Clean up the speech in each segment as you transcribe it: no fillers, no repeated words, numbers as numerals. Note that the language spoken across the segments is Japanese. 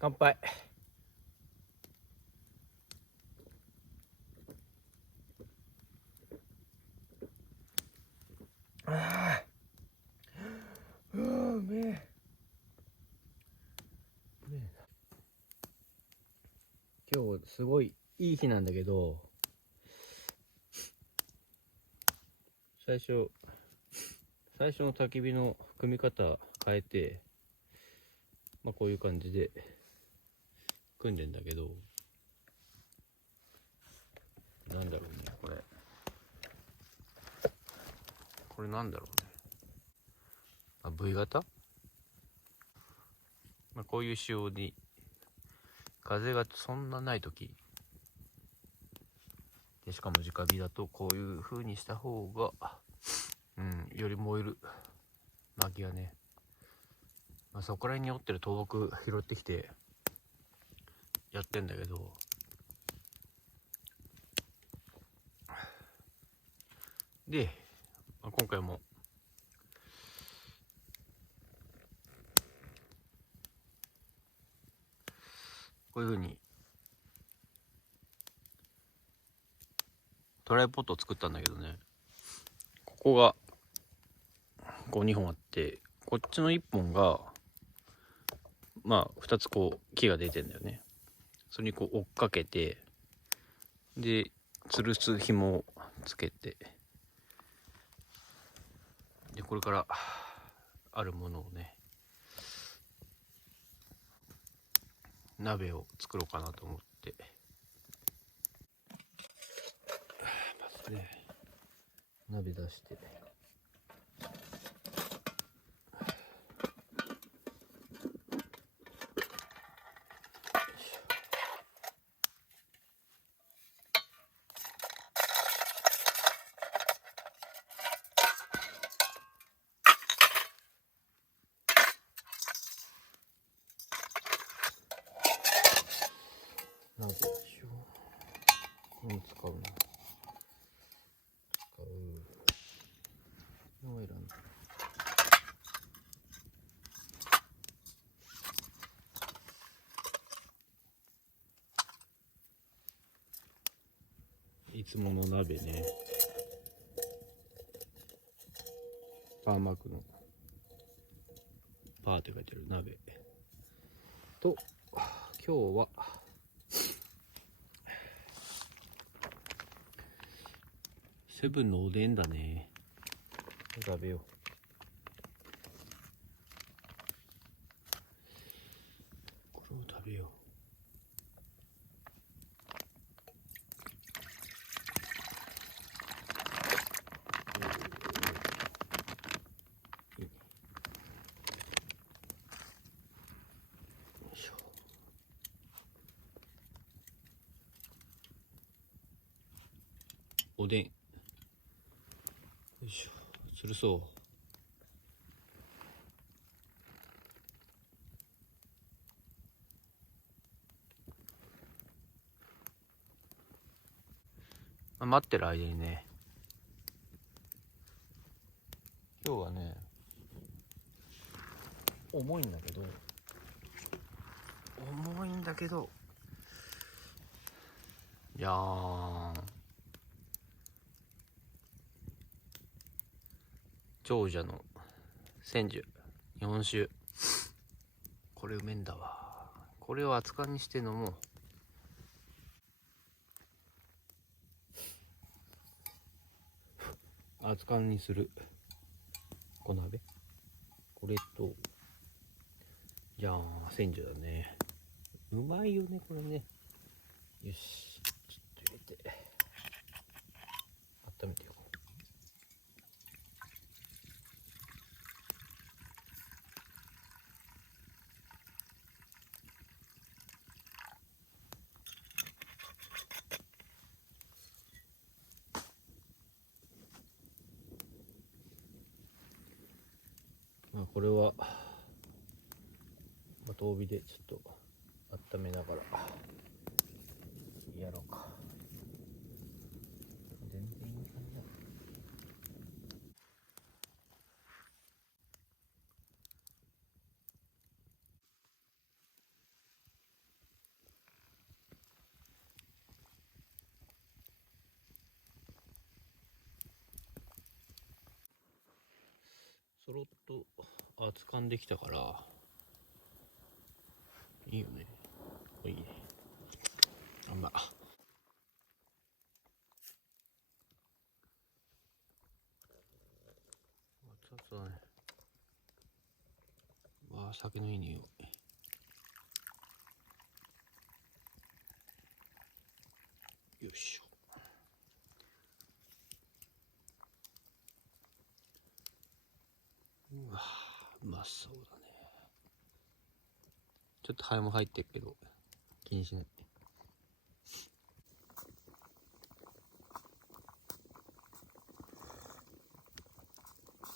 乾杯。ああ、うめえ。今日すごいいい日なんだけど、最初の焚き火の組み方変えて、こういう感じで組んでんだけど、なんだろうね、これなんだろうね。V 型、こういう仕様に風がそんなない時で、しかも直火だとこういう風にした方がより燃える。薪がね、そこら辺に折ってる倒木拾ってきてやってんだけど、で、今回もこういう風にトライポットを作ったんだけどね、ここがこう2本あって、こっちの1本が2つこう木が出てんだよね。それにこう追っかけて、で吊るす紐をつけて、でこれからあるものをね、鍋を作ろうかなと思って、まずね鍋出して、鍋でしょ。これも使うな。使うのはいらない。いつもの鍋ね、パーマークのパーって書いてある鍋と、今日はセブンのおでんだね。食べよう。これを食べよう。おでん、よいしょ。つるそう。待ってる間にね、今日はね重いんだけどじゃーん、長者の千寿4種、これうめんだわ。これを熱燗にして飲もう。熱燗にする小鍋、これとじゃあ千寿だね。うまいよねこれね。よし、ちょっと入れて温めてよ。これは遠火でちょっと温めながらやろうか。全然いい感じだ。そろっと掴んできたからいいよね。いいね。あんま熱々だね。わあ、酒のいい匂い。よいしょ。うわ、うまそうだね。ちょっとハエも入ってるけど気にしない。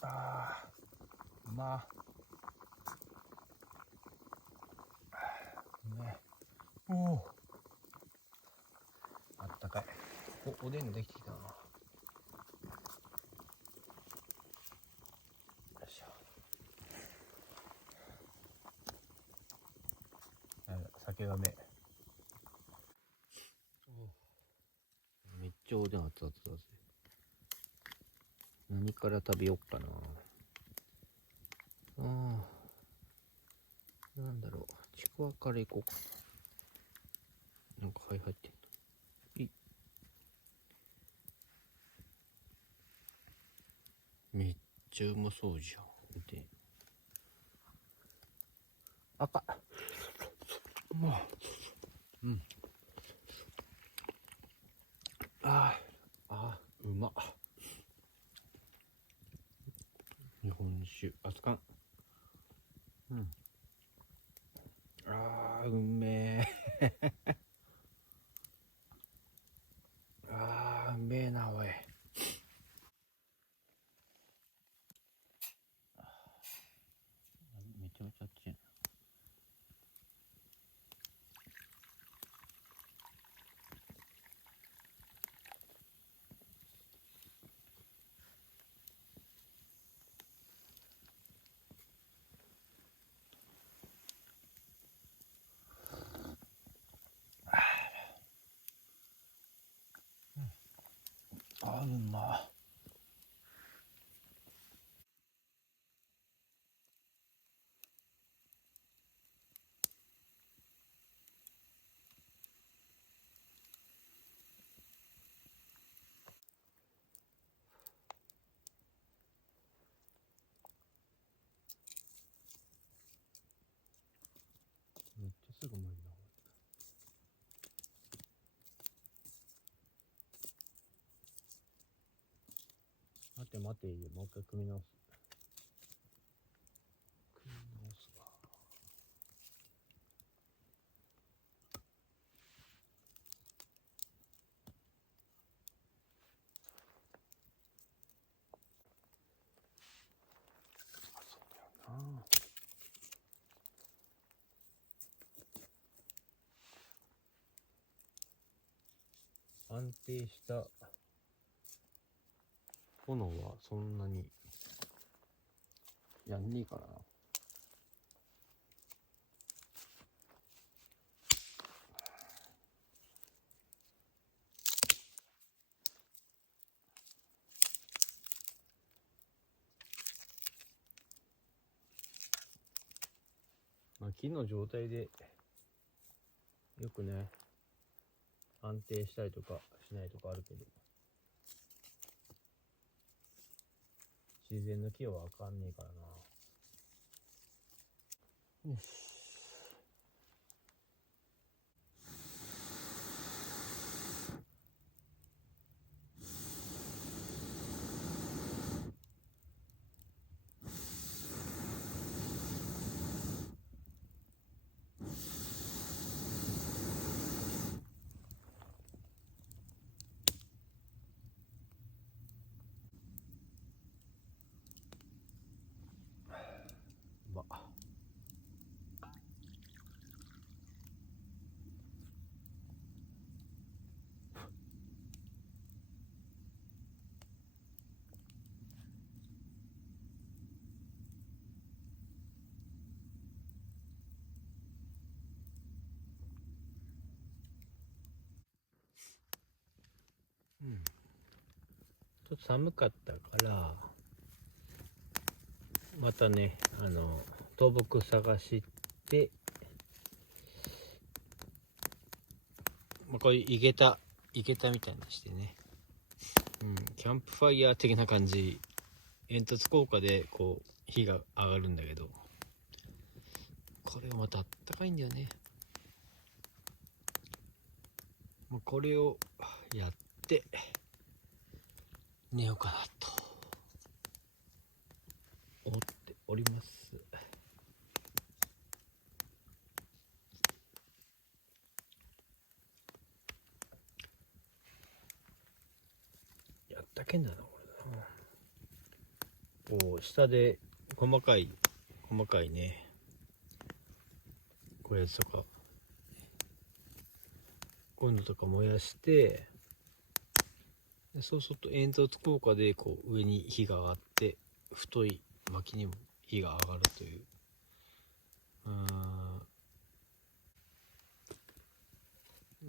あー、うまね。おお、あったかい。おでんができてきたな。よいしょ。酒がめ。めっちゃおでん熱々だぜ。何から食べよっかな。なんだろう、ちくわからいこうかな。なんか入ってんの。めっちゃうまそうじゃん。見て。赤っ。もう。うん。うまっ。日本酒、熱燗。うん。うめえ。うめえな、おい。めちゃめちゃ熱いな。うまっ。めっちゃすぐうまいな。待て待て、もう一回組み直す。組み直すわ。そうだよな。安定した炎はそんなにやんねえからな。木の状態でよくね、安定したりとかしないとかあるけど、自然の木はわかんねえからな。よし。まあ。うん。ちょっと寒かったから、またね倒木探して、こういう井桁みたいにしてね、キャンプファイヤー的な感じ、煙突効果でこう火が上がるんだけど、これがまたあったかいんだよね。これをやって寝ようかなと思っております。やったけんだなこれな。こう下で細かいね、こういうやつとかこういうのとか燃やして、そうすると煙突効果でこう上に火が上がって太い薪にも火が上がるという、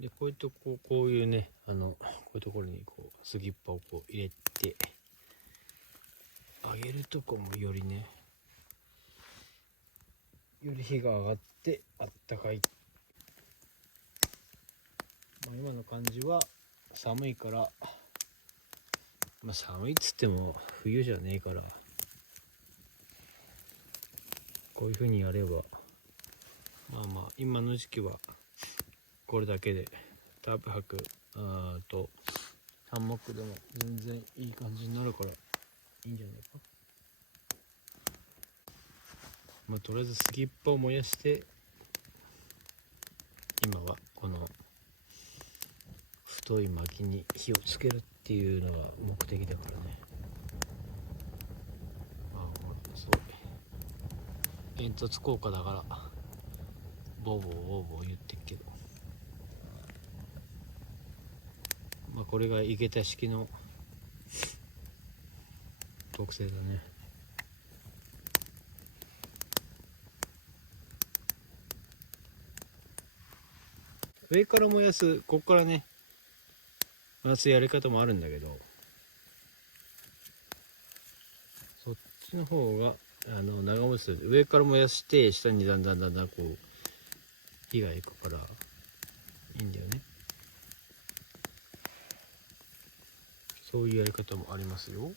でこういうとここういうねこういうところにこう杉っ葉をこう入れてあげるとこもより火が上がってあったかい。今の感じは寒いから、寒いっつっても冬じゃねえから、こういう風にやれば今の時期はこれだけでタープ泊ハンモックでも全然いい感じになるからいいんじゃないか。とりあえず杉っ葉を燃やして今はこの太い薪に火をつけるっていうのが目的だからね。すごい煙突効果だからボーボー言ってっけど、これが井桁式の特性だね。上から燃やす、ここからね燃やすやり方もあるんだけど、そっちの方が長持ちする。上から燃やして下にだんだんこう火がいくからいいんだよね。そういうやり方もありますよ。こ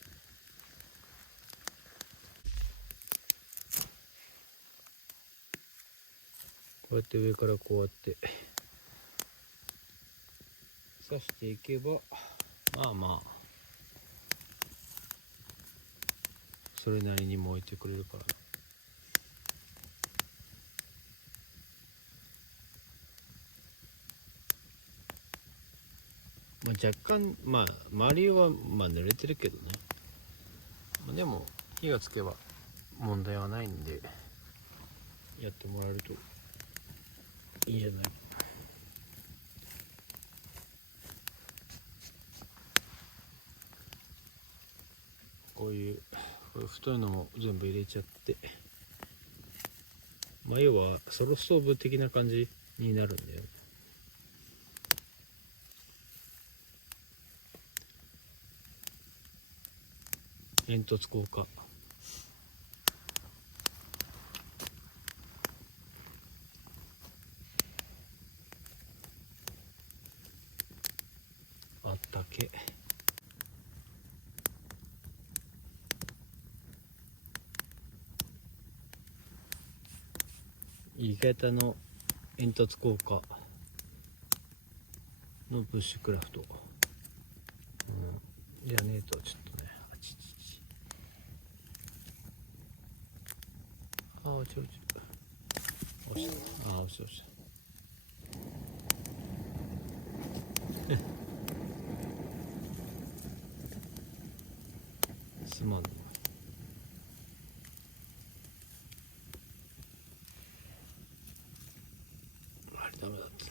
うやって上からこうやって刺していけばそれなりに燃えてくれるからな。若干周りは濡れてるけどね、でも火がつけば問題はないんでやってもらえるといいじゃない。こういう太いのも全部入れちゃって、要はソロストーブ的な感じになるんだよ。煙突効果あったけ。井桁の煙突効果のブッシュクラフト、じゃねえとちょっとね落ちた落ちたすまんね。あれダメだった。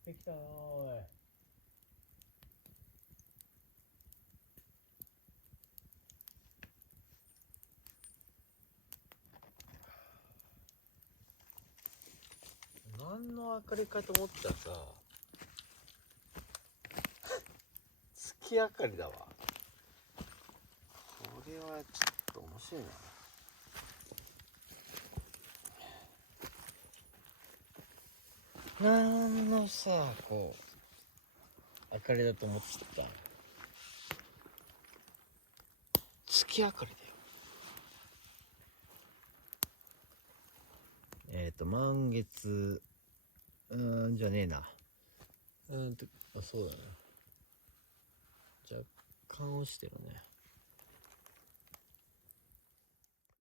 ってきたなおい。何の明かりかと思ったらさ、月明かりだわ。これはちょっと面白いな。なんのさ、こう明かりだと思ってた。月明かりだよ。満月じゃねえな。あ、そうだね。若干落ちてるね。